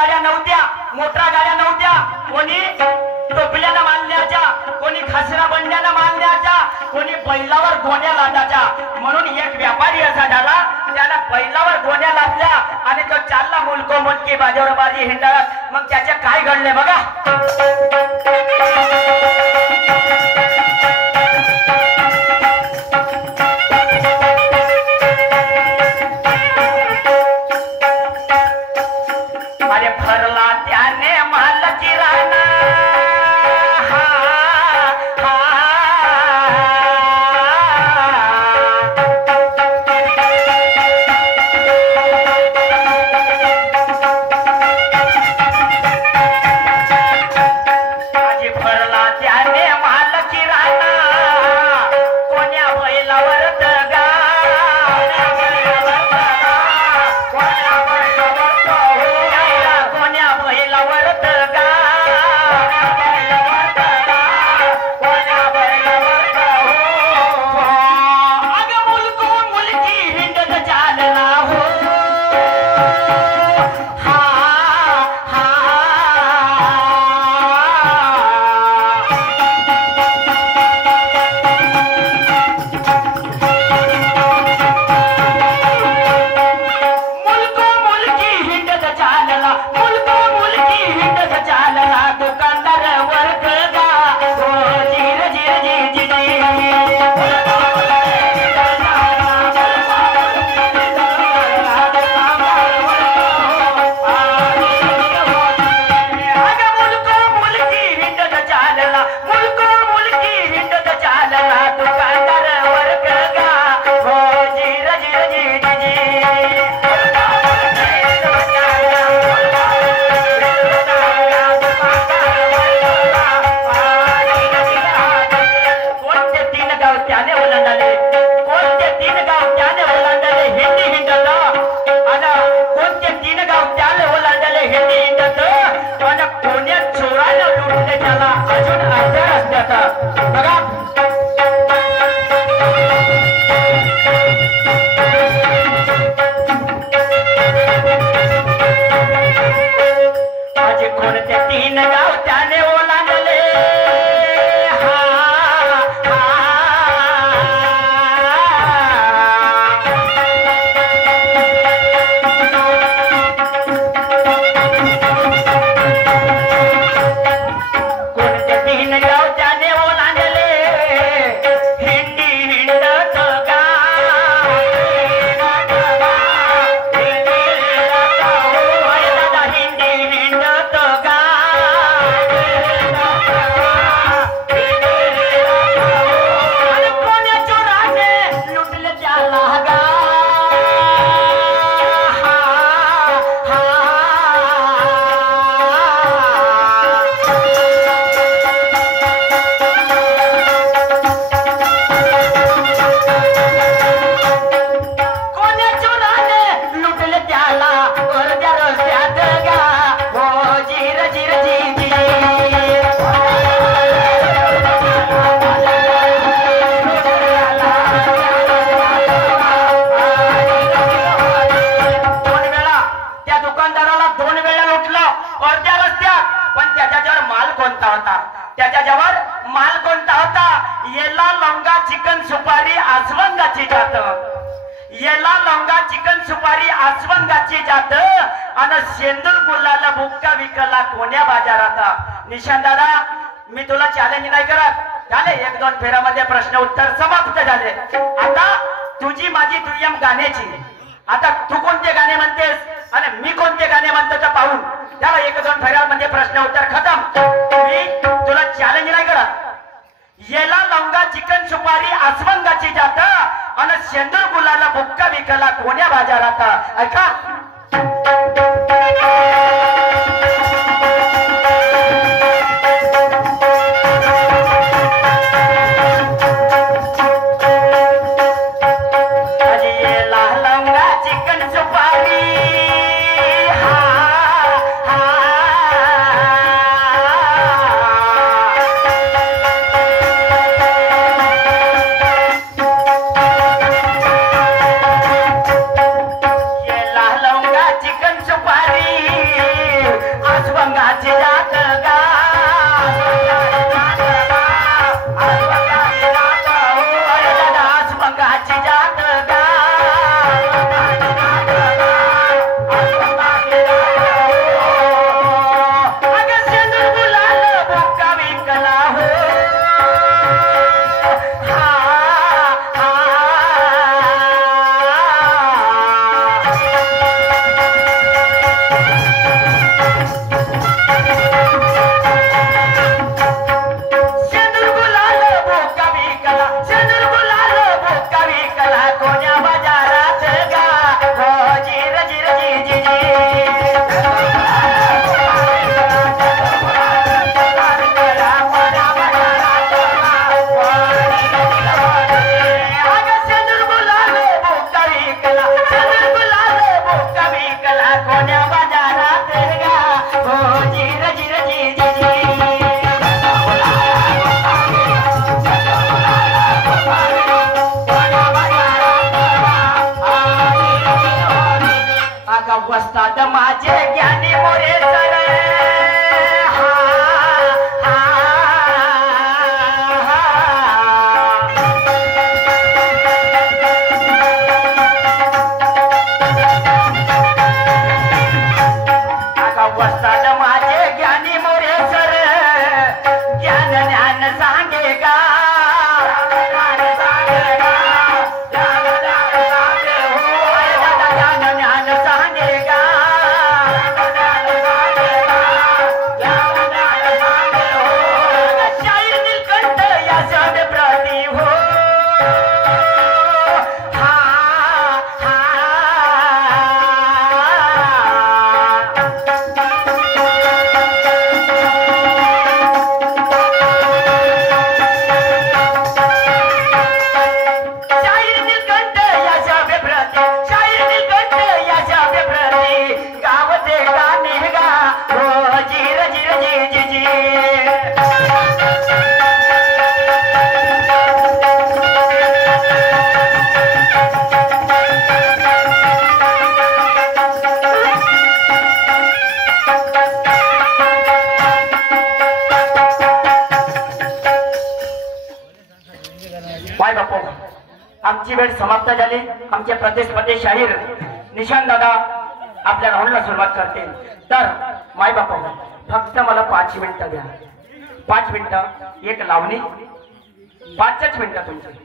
गाड्या नव्हत्या, मोटरा गाड्या नव्हत्या, कोणी टोपल्यानं माल न्यायच्या, कोणी खासरा बंड्यानं माल न्यायच्या, कोणी बैलावर गोण्या लादायच्या. म्हणून एक व्यापारी असा झाला, त्याला बैलावर गोण्या लादल्या आणि तो चालला मुलको मुलकी बाजावर बाजी हिंडत. मग त्याचे काय घडले बघा. अरे भरला त्याने माल किराणा, चिकन सुपारी आसवंगाची जात, येला लवंगा चिकन सुपारी आसवंगाची जात आणि सेंदूर गुलाला बुक्का विकला कोण्या बाजारात. निशांत दादा मी तुला चॅलेंज नाही करत, झाले एक दोन फेऱ्यामध्ये प्रश्न उत्तर समाप्त झाले. आता तुझी माझी दुय्यम गाण्याची, आता तू कोणते गाणे म्हणतेस आणि मी कोणते गाणे म्हणतो तर पाहून त्याला एक दोन फेऱ्यामध्ये प्रश्न उत्तर खतम. मी तुला चॅलेंज नाही करत. येला लवंगा चिकन सुपारी आसवंगाची जात आणि सेंदूर गुलाला बुक्का विकला कोण्या बाजारात. ऐका वस्ताद माझे ज्ञानी मोरे सर वस्ताद माझे ज्ञानी मोरे सर ज्ञान ज्ञान सांगेगा माय बापू आमची वेळ समाप्त झाली. आमचे प्रतिस्पर्धी शाहीर निशांत दादा आपल्या राऊंडला सुरुवात करतील. तर माय बापू फक्त मला 5 मिनिटं द्या. 5 मिनिटं एक लावणी 5च मिनिटं तुमची.